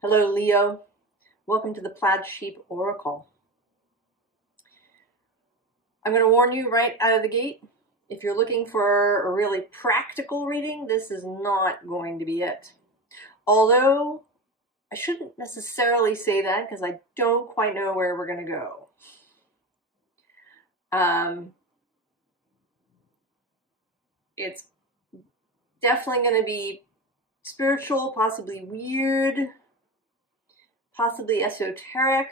Hello, Leo. Welcome to the Plaid Sheep Oracle. I'm going to warn you right out of the gate. If you're looking for a really practical reading, this is not going to be it. Although, I shouldn't necessarily say that because I don't quite know where we're going to go. It's definitely going to be spiritual, possibly weird, possibly esoteric,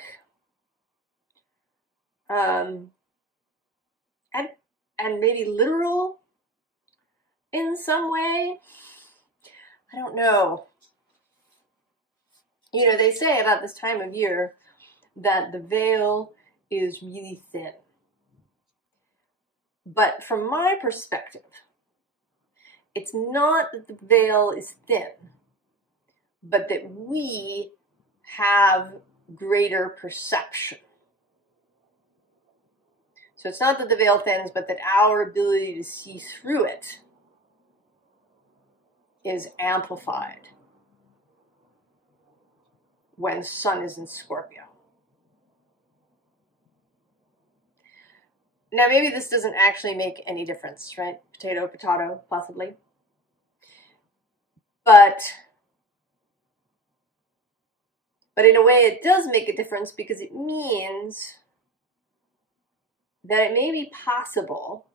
and maybe literal in some way. I don't know. You know, they say about this time of year that the veil is really thin. But from my perspective, it's not that the veil is thin, but that we have greater perception. So it's not that the veil thins, but that our ability to see through it is amplified when Sun is in Scorpio. Now, maybe this doesn't actually make any difference, right? Potato, potato, possibly. But in a way, it does make a difference because it means that it may be possible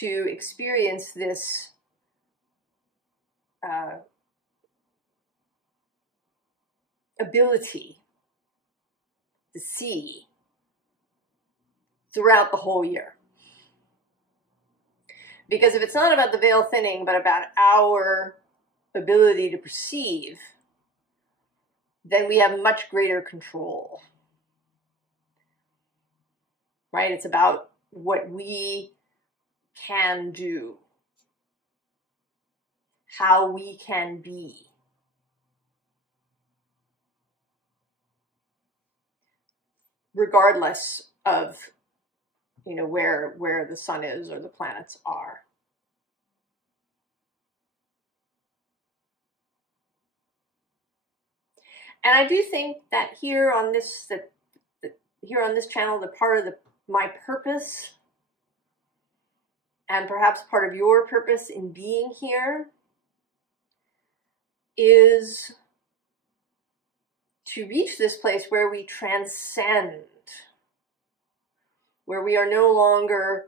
to experience this ability to see throughout the whole year. Because if it's not about the veil thinning, but about our ability to perceive, then we have much greater control. Right? It's about what we can do, how we can be. Regardless of, you know, where the sun is or the planets are. And I do think that here on this channel, the part of my purpose, and perhaps part of your purpose in being here, is to reach this place where we transcend, where we are no longer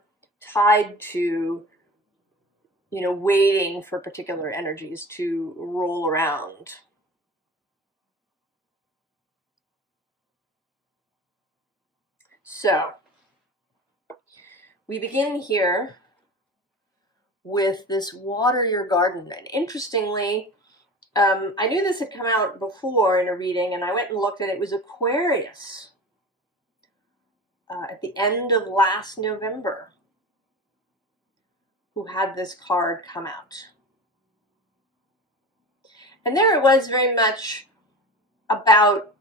tied to, you know, waiting for particular energies to roll around. So, we begin here with this Water Your Garden. And interestingly, I knew this had come out before in a reading, and I went and looked, and it was Aquarius at the end of last November who had this card come out. And there it was very much about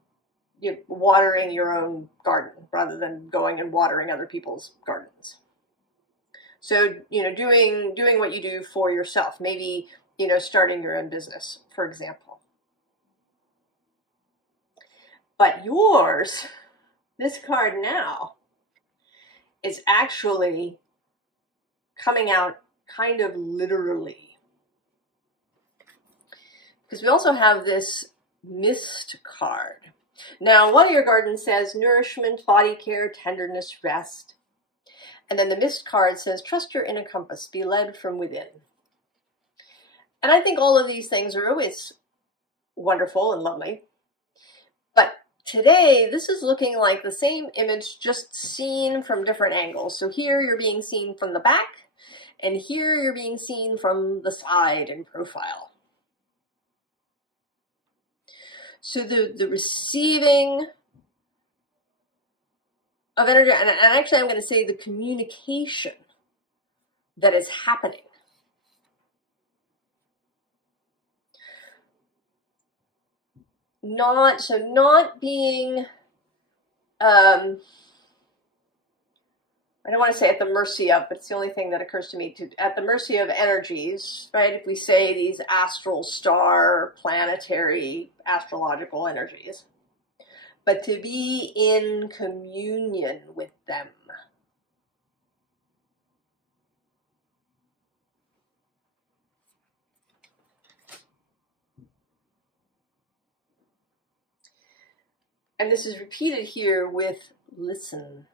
watering your own garden rather than going and watering other people's gardens. So, you know, doing what you do for yourself, maybe, you know, starting your own business, for example. But yours, this card now, is actually coming out kind of literally. Because we also have this Mist card. Now, Water Your Garden says nourishment, body care, tenderness, rest. And then the Mist card says, trust your inner compass, be led from within. And I think all of these things are always wonderful and lovely. But today, this is looking like the same image, just seen from different angles. So here you're being seen from the back, and here you're being seen from the side in profile. So the receiving of energy, and actually I'm going to say the communication that is happening. Not being, I don't want to say at the mercy of, but it's the only thing that occurs to me, at the mercy of energies, right? If we say these astral, star, planetary, astrological energies, but to be in communion with them. And this is repeated here with listen.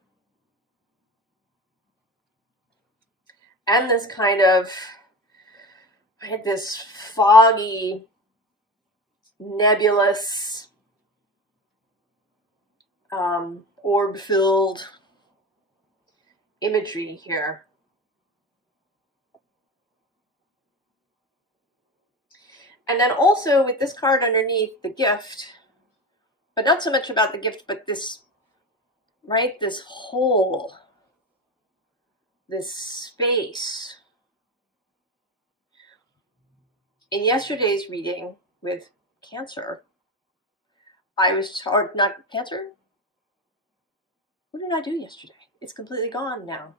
And this kind of, I had this foggy, nebulous, orb-filled imagery here. And then also with this card underneath, the gift, but not so much about the gift, but this, right, this hole, this space. In yesterday's reading with Cancer, I was, or not Cancer? What did I do yesterday? It's completely gone now.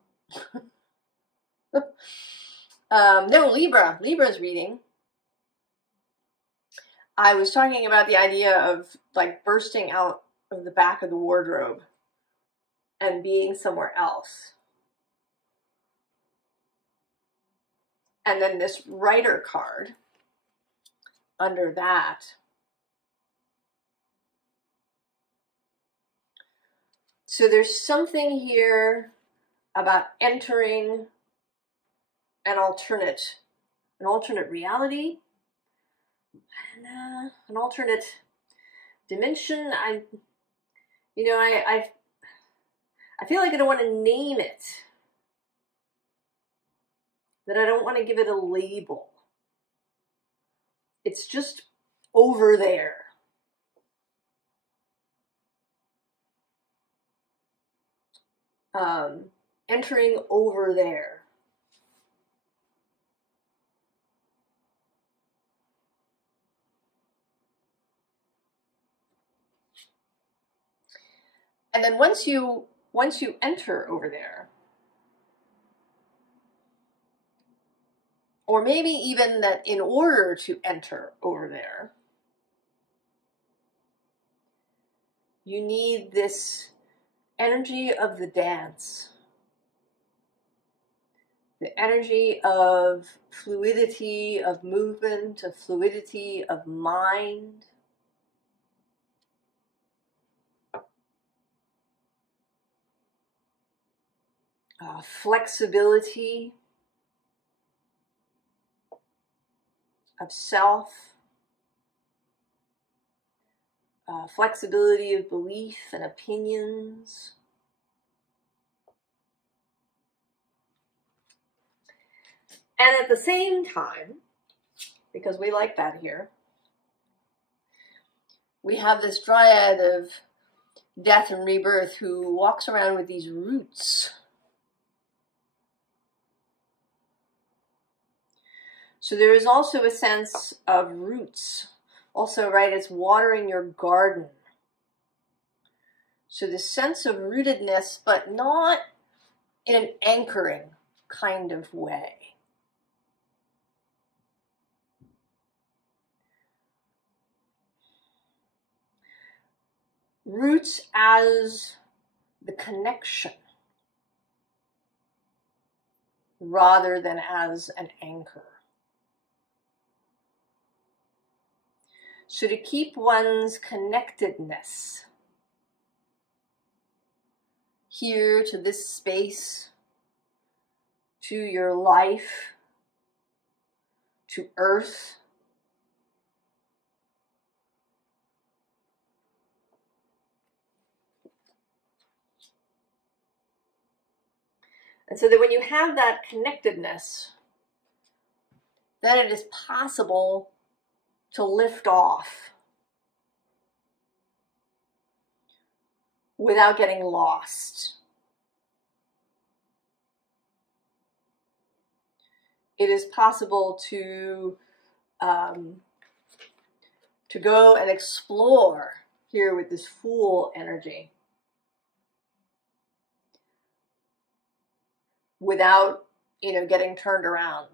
No, Libra. Libra's reading. I was talking about the idea of like bursting out of the back of the wardrobe and being somewhere else. And then this Rider card under that. So there's something here about entering an alternate reality, an alternate dimension. I feel like I don't want to name it, that I don't want to give it a label. It's just over there. Entering over there. And then once you enter over there, or maybe even that in order to enter over there, you need this energy of the dance, the energy of fluidity, of movement, of fluidity of mind. Flexibility of self, flexibility of belief and opinions. And at the same time, because we like that here, we have this dryad of death and rebirth who walks around with these roots. So there is also a sense of roots. Also, right, it's watering your garden. So this sense of rootedness, but not in an anchoring kind of way. Roots as the connection rather than as an anchor. So to keep one's connectedness here to this space, to your life, to earth, and so that when you have that connectedness, then it is possible to lift off without getting lost. It is possible to go and explore here with this Fool energy. without, getting turned around.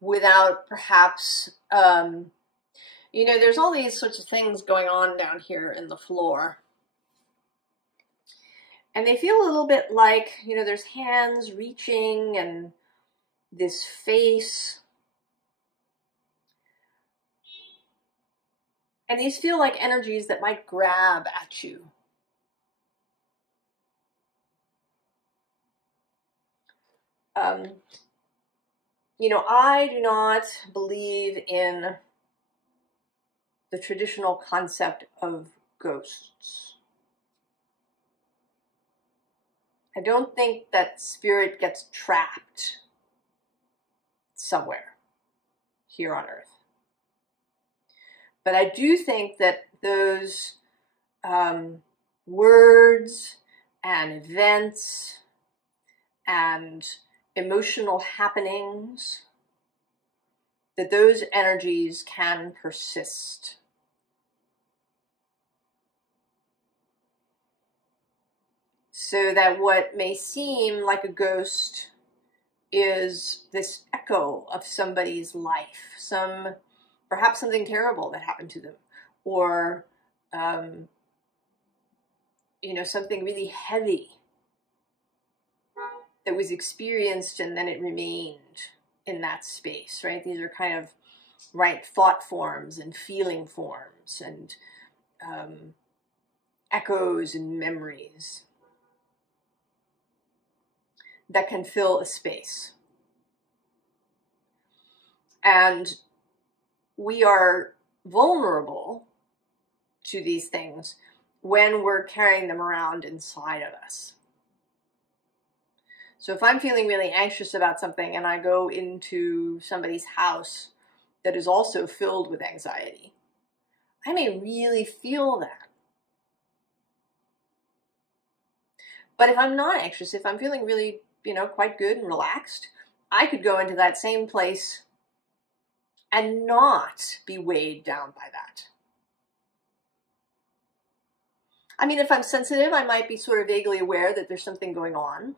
Without perhaps, there's all these sorts of things going on down here in the floor. And they feel a little bit like, there's hands reaching and this face. And these feel like energies that might grab at you. I do not believe in the traditional concept of ghosts. I don't think that spirit gets trapped somewhere here on Earth. But I do think that those words and events and emotional happenings, that those energies can persist. So that what may seem like a ghost is this echo of somebody's life, perhaps something terrible that happened to them, or something really heavy that was experienced and then it remained in that space, right? These are kind of, thought forms and feeling forms and echoes and memories that can fill a space. And we are vulnerable to these things when we're carrying them around inside of us. So if I'm feeling really anxious about something and I go into somebody's house that is also filled with anxiety, I may really feel that. But if I'm not anxious, if I'm feeling really, quite good and relaxed, I could go into that same place and not be weighed down by that. I mean, if I'm sensitive, I might be sort of vaguely aware that there's something going on.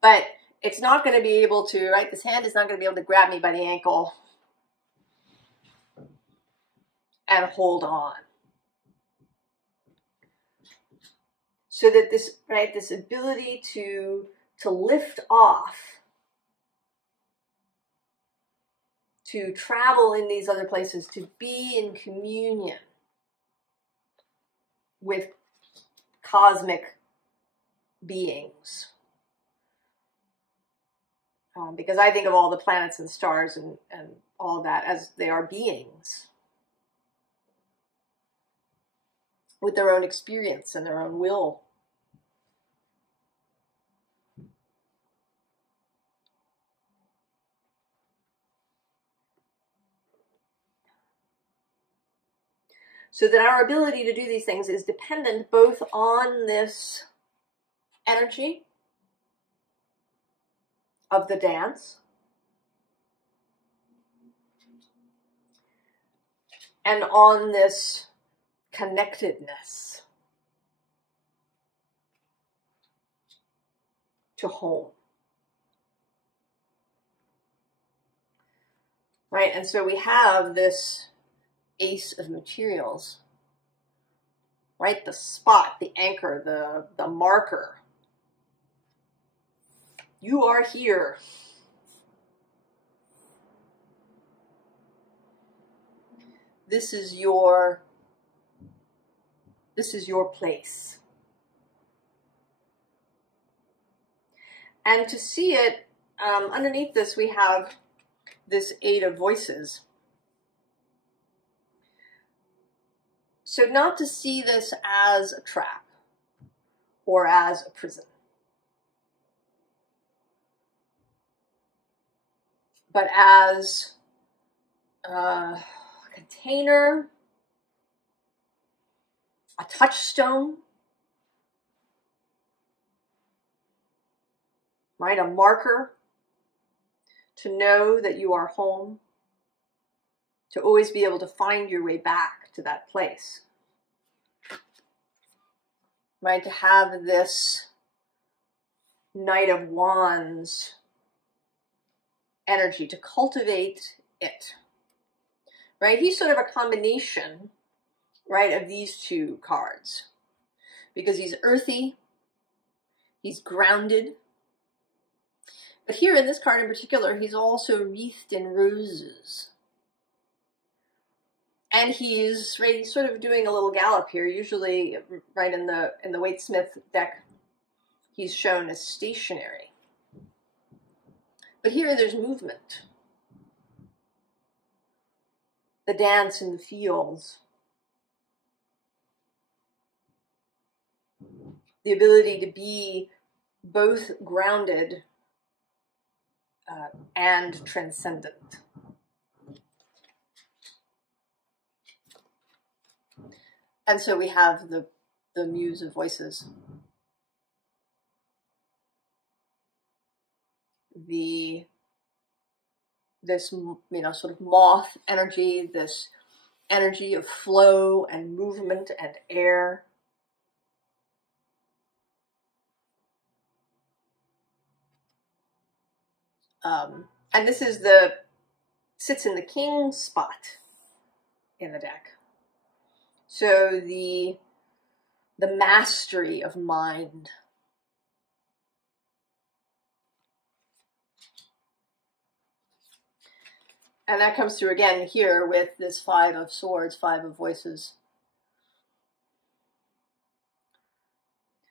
But it's not going to be able to, this hand is not going to be able to grab me by the ankle and hold on. So that this ability to lift off, to travel in these other places, to be in communion with cosmic beings. Because I think of all the planets and stars and all that as they are beings with their own experience and their own will. So that our ability to do these things is dependent both on this energy of the dance and on this connectedness to home. Right? And so we have this Ace of Materials, right? The spot, the anchor, the marker. You are here. This is your place. And to see it, underneath this we have this Eight of Voices. So not to see this as a trap or as a prison, but as a container, a touchstone, right? A marker to know that you are home, to always be able to find your way back to that place. right? To have this Knight of Wands energy, to cultivate it, right? He's sort of a combination, right, of these two cards, because he's earthy, he's grounded, but here in this card in particular, he's also wreathed in roses. And he's sort of doing a little gallop here. Usually, right in the Waite-Smith deck, he's shown as stationary. But here there's movement. The dance in the fields. The ability to be both grounded and transcendent. And so we have the Muse of Voices. This sort of moth energy, this energy of flow and movement and air. And this is sits in the king spot in the deck. So the mastery of mind. And that comes through again here with this Five of Swords, Five of Voices.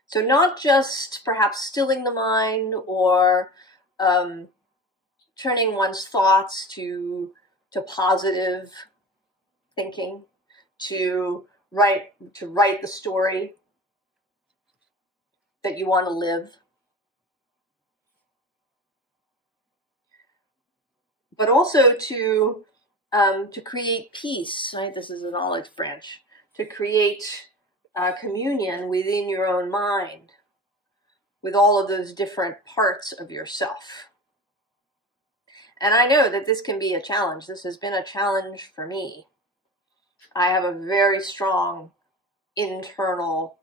So not just perhaps stilling the mind or turning one's thoughts to positive thinking, to write the story that you want to live, but also to create peace. Right, this is a knowledge branch. To create communion within your own mind, with all of those different parts of yourself. And I know that this can be a challenge. This has been a challenge for me. I have a very strong internal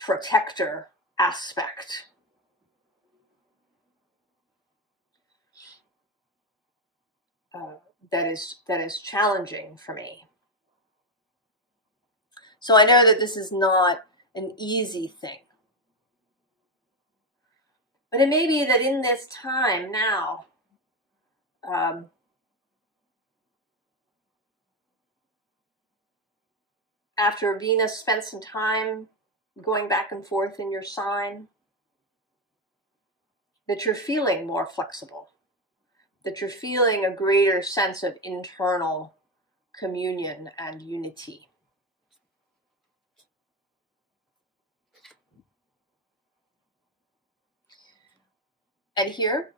protector aspect. That is challenging for me. So I know that this is not an easy thing. But it may be that in this time now, after Venus spent some time going back and forth in your sign, that you're feeling more flexible, that you're feeling a greater sense of internal communion and unity. And here,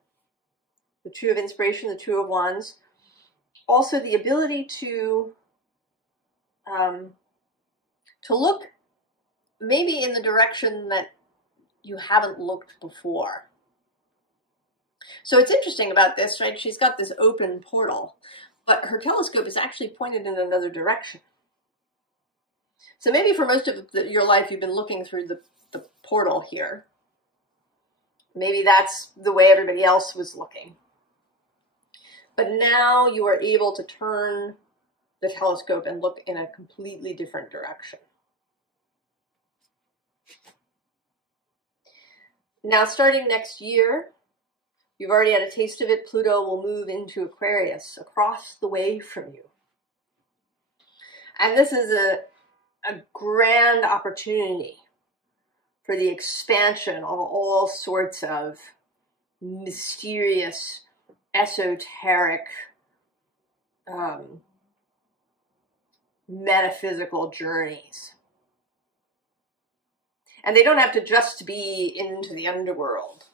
the Two of Inspiration, the Two of Wands, also the ability to look maybe in the direction that you haven't looked before. So it's interesting about this, right? She's got this open portal, but her telescope is actually pointed in another direction. So maybe for most of your life, you've been looking through the portal here. Maybe that's the way everybody else was looking. But now you are able to turn the telescope and look in a completely different direction. Now, starting next year, you've already had a taste of it, Pluto will move into Aquarius, across the way from you. And this is a grand opportunity for the expansion of all sorts of mysterious, esoteric, metaphysical journeys. And they don't have to just be into the underworld.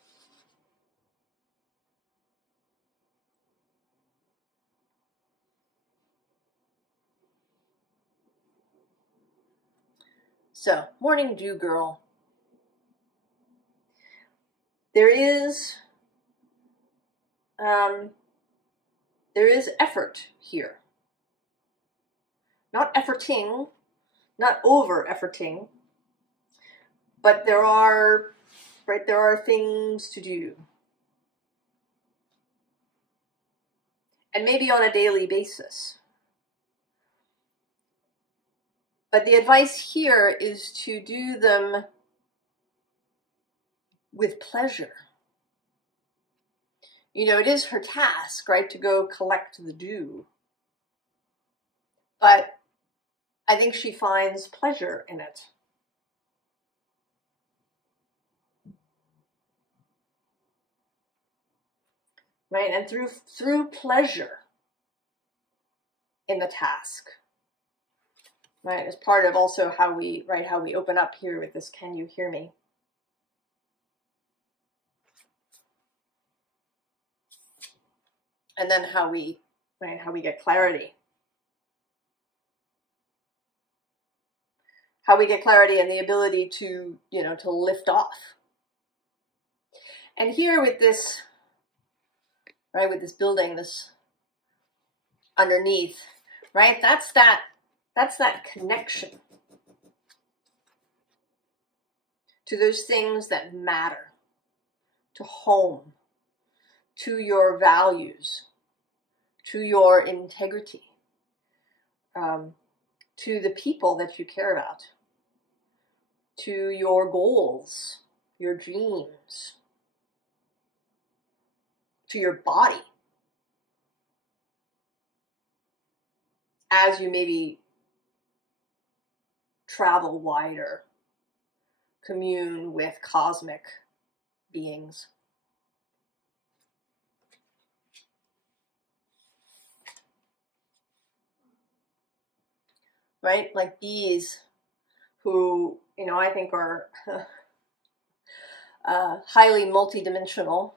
So, morning dew girl. There is effort here. Not efforting, not over-efforting, but there are things to do. And maybe on a daily basis. But the advice here is to do them with pleasure. You know, it is her task, right, to go collect the dew. But I think she finds pleasure in it. Right, and through pleasure in the task, right, as part of also how we open up here with this, can you hear me? And then how we get clarity. How we get clarity and the ability to, you know, to lift off. And here with this, right, with this building, this underneath, right, that's that connection to those things that matter, to home, to your values, to your integrity, to the people that you care about, to your goals, your dreams, to your body, as you maybe travel wider, commune with cosmic beings. Right? Like bees who, you know, I think are highly multidimensional,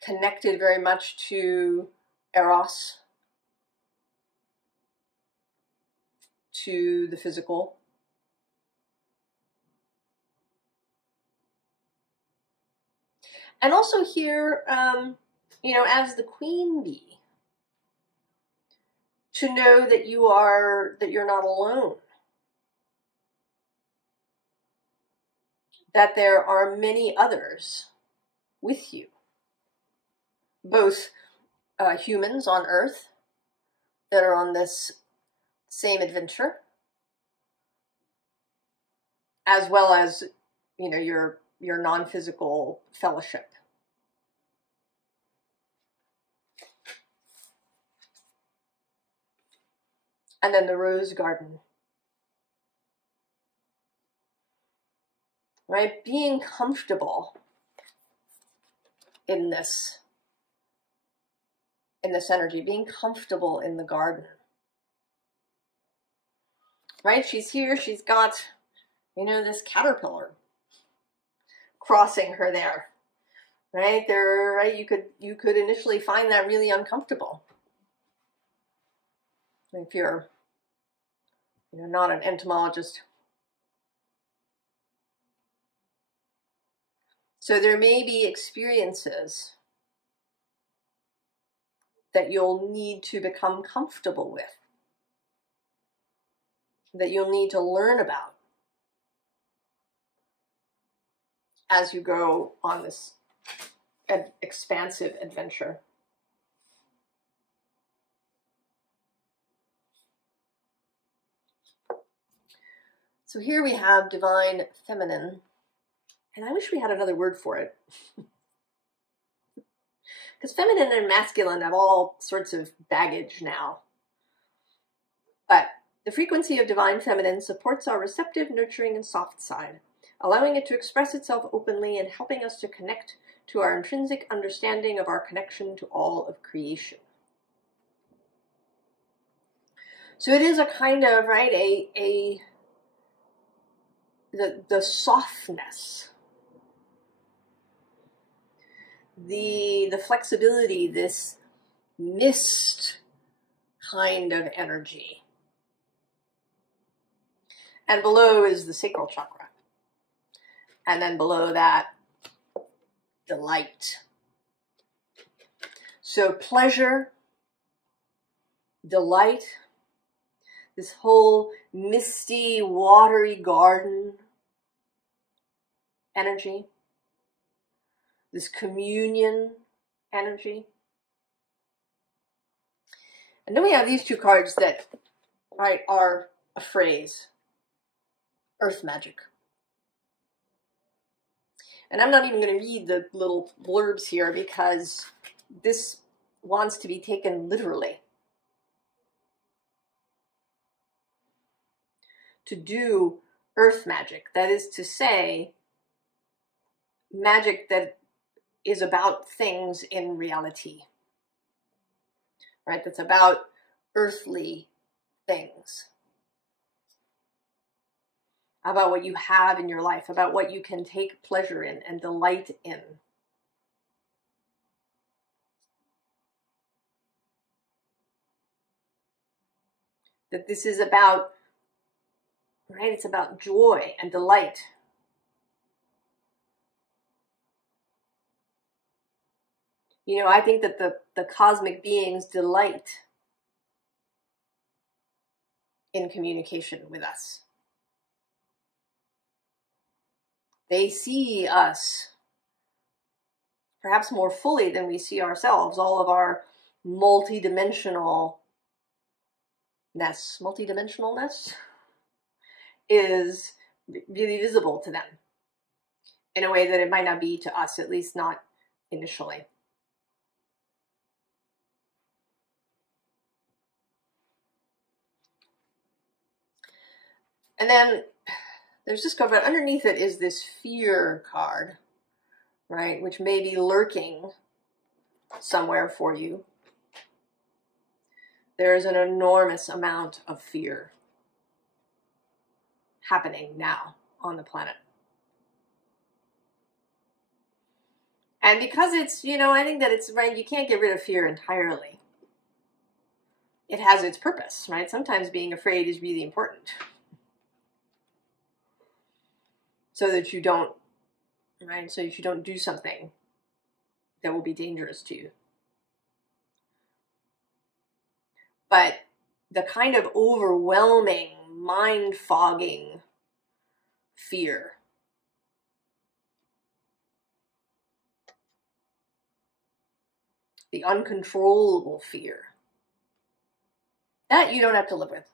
connected very much to Eros, to the physical. And also here, you know, as the queen bee, to know that you're not alone. That there are many others with you. Both humans on Earth that are on this same adventure, as well as, you know, your non-physical fellowship. And then the rose garden. Right? Being comfortable in this energy, being comfortable in the garden. Right? She's here, she's got, you know, this caterpillar crossing her there. Right? Right? You could initially find that really uncomfortable. If you're, you know, not an entomologist. So there may be experiences that you'll need to become comfortable with, that you'll need to learn about as you go on this expansive adventure. So here we have divine feminine, and I wish we had another word for it. Because feminine and masculine have all sorts of baggage now. But the frequency of divine feminine supports our receptive, nurturing, and soft side, allowing it to express itself openly and helping us to connect to our intrinsic understanding of our connection to all of creation. So it is a kind of, right, the softness, the flexibility, this mist kind of energy. And below is the sacral chakra. And then below that, delight. So pleasure, delight, this whole misty, watery garden energy, this communion energy. And then we have these two cards that, right, are a phrase, earth magic. And I'm not even going to read the little blurbs here because this wants to be taken literally. To do earth magic, that is to say, magic that is about things in reality, right? That's about earthly things, about what you have in your life, about what you can take pleasure in and delight in. That this is about, right? It's about joy and delight. You know, I think that the cosmic beings delight in communication with us. They see us perhaps more fully than we see ourselves. All of our multidimensionalness is really visible to them in a way that it might not be to us, at least not initially. And then there's this card, but underneath it is this fear card, right, which may be lurking somewhere for you. There's an enormous amount of fear happening now on the planet. And because it's, you know, I think that it's, right, you can't get rid of fear entirely. It has its purpose, right? Sometimes being afraid is really important. So that you don't, right? So that you don't do something that will be dangerous to you. But the kind of overwhelming, mind-fogging fear, the uncontrollable fear, that you don't have to live with.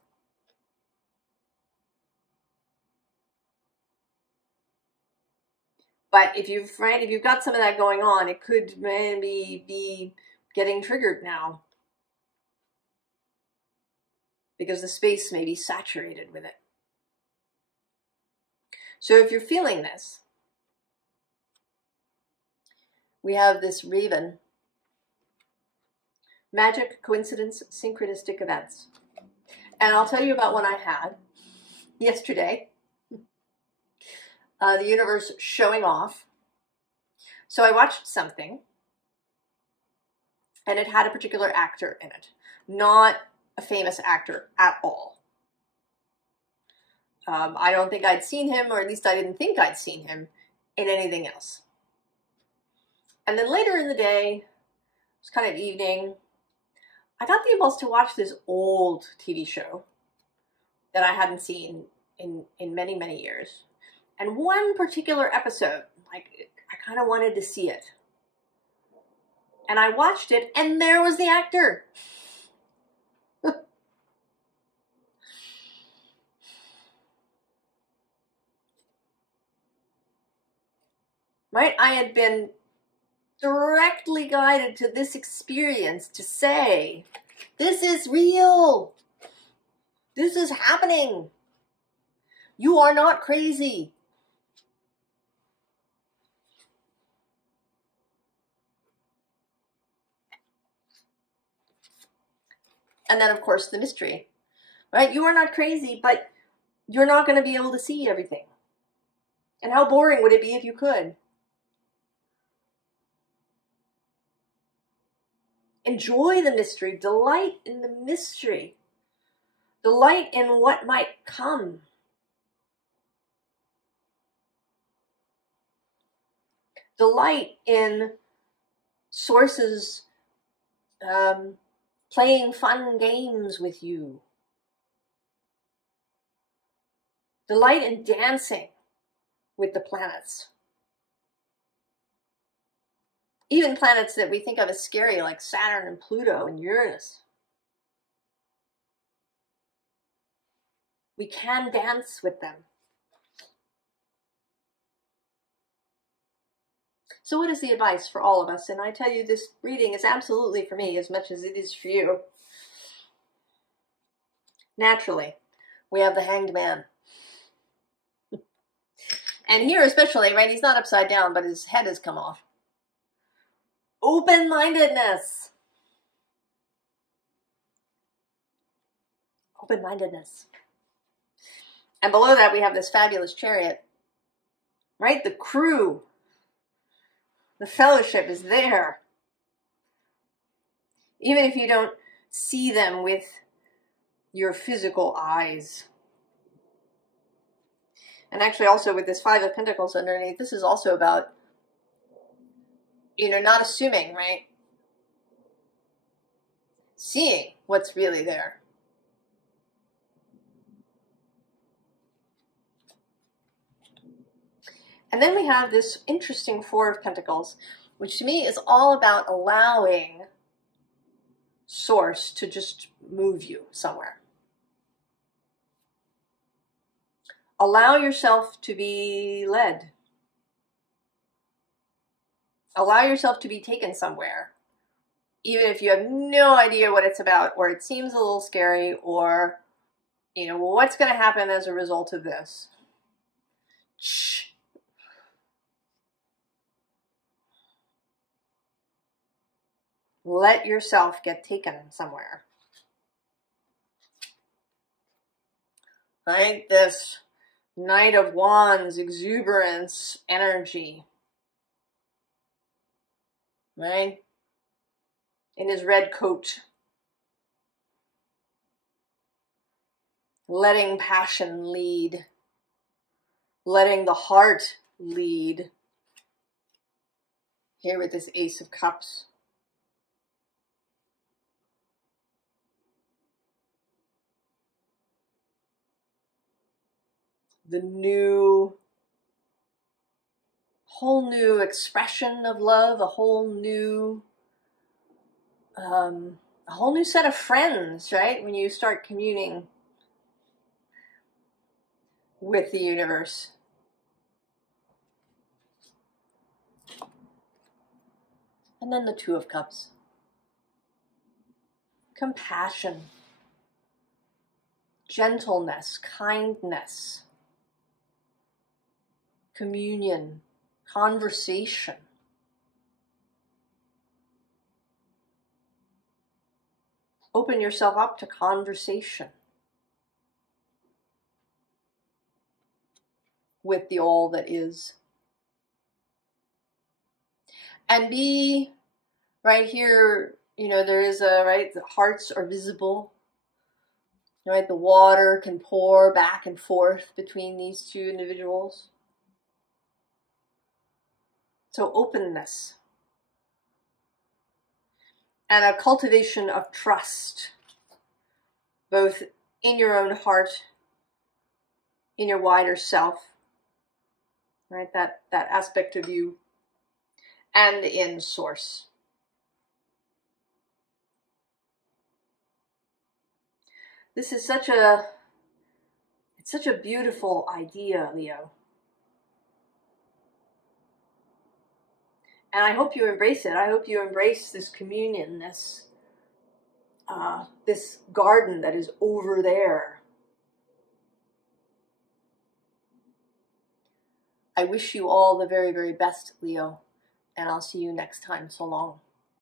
But if you've got some of that going on, it could maybe be getting triggered now because the space may be saturated with it. So if you're feeling this, we have this raven. Magic, coincidence, synchronistic events. And I'll tell you about one I had yesterday. The universe showing off. So I watched something, and it had a particular actor in it. Not a famous actor at all. I don't think I'd seen him, or at least I didn't think I'd seen him in anything else. And then later in the day, it was kind of evening, I got the impulse to watch this old TV show that I hadn't seen in many, many years. And one particular episode, like, I kind of wanted to see it. And I watched it, and there was the actor. Right? I had been directly guided to this experience to say, this is real. This is happening. You are not crazy. And then, of course, the mystery, right? You are not crazy, but you're not going to be able to see everything. And how boring would it be if you could? Enjoy the mystery. Delight in the mystery. Delight in what might come. Delight in sources playing fun games with you. Delight in dancing with the planets. Even planets that we think of as scary, like Saturn and Pluto and Uranus. We can dance with them. So what is the advice for all of us? And I tell you, this reading is absolutely for me as much as it is for you. Naturally, we have the Hanged Man. And here especially, right, he's not upside down, but his head has come off. Open-mindedness. Open-mindedness. And below that, we have this fabulous chariot, right? The crew, the fellowship is there. Even if you don't see them with your physical eyes. And actually also with this Five of Pentacles underneath, this is also about, not assuming, right? Seeing what's really there. And then we have this interesting Four of Pentacles, which to me is all about allowing Source to just move you somewhere. Allow yourself to be led. Allow yourself to be taken somewhere, even if you have no idea what it's about, or it seems a little scary, or, what's going to happen as a result of this? Shh. Let yourself get taken somewhere. Right? This Knight of Wands, exuberance, energy. Right? In his red coat. Letting passion lead. Letting the heart lead. Here with this Ace of Cups. The whole new expression of love, a whole new set of friends, right? When you start communing with the universe. And then the Two of Cups. Compassion, gentleness, kindness, communion, conversation. Open yourself up to conversation with the all that is. And be right here, there is right, the hearts are visible. Right, the water can pour back and forth between these two individuals. So openness. And a cultivation of trust, both in your own heart, in your wider self, right? That aspect of you, and in Source. This is such a beautiful idea, Leo. And I hope you embrace it. I hope you embrace this communion, this garden that is over there. I wish you all the very, very best, Leo, and I'll see you next time. So long.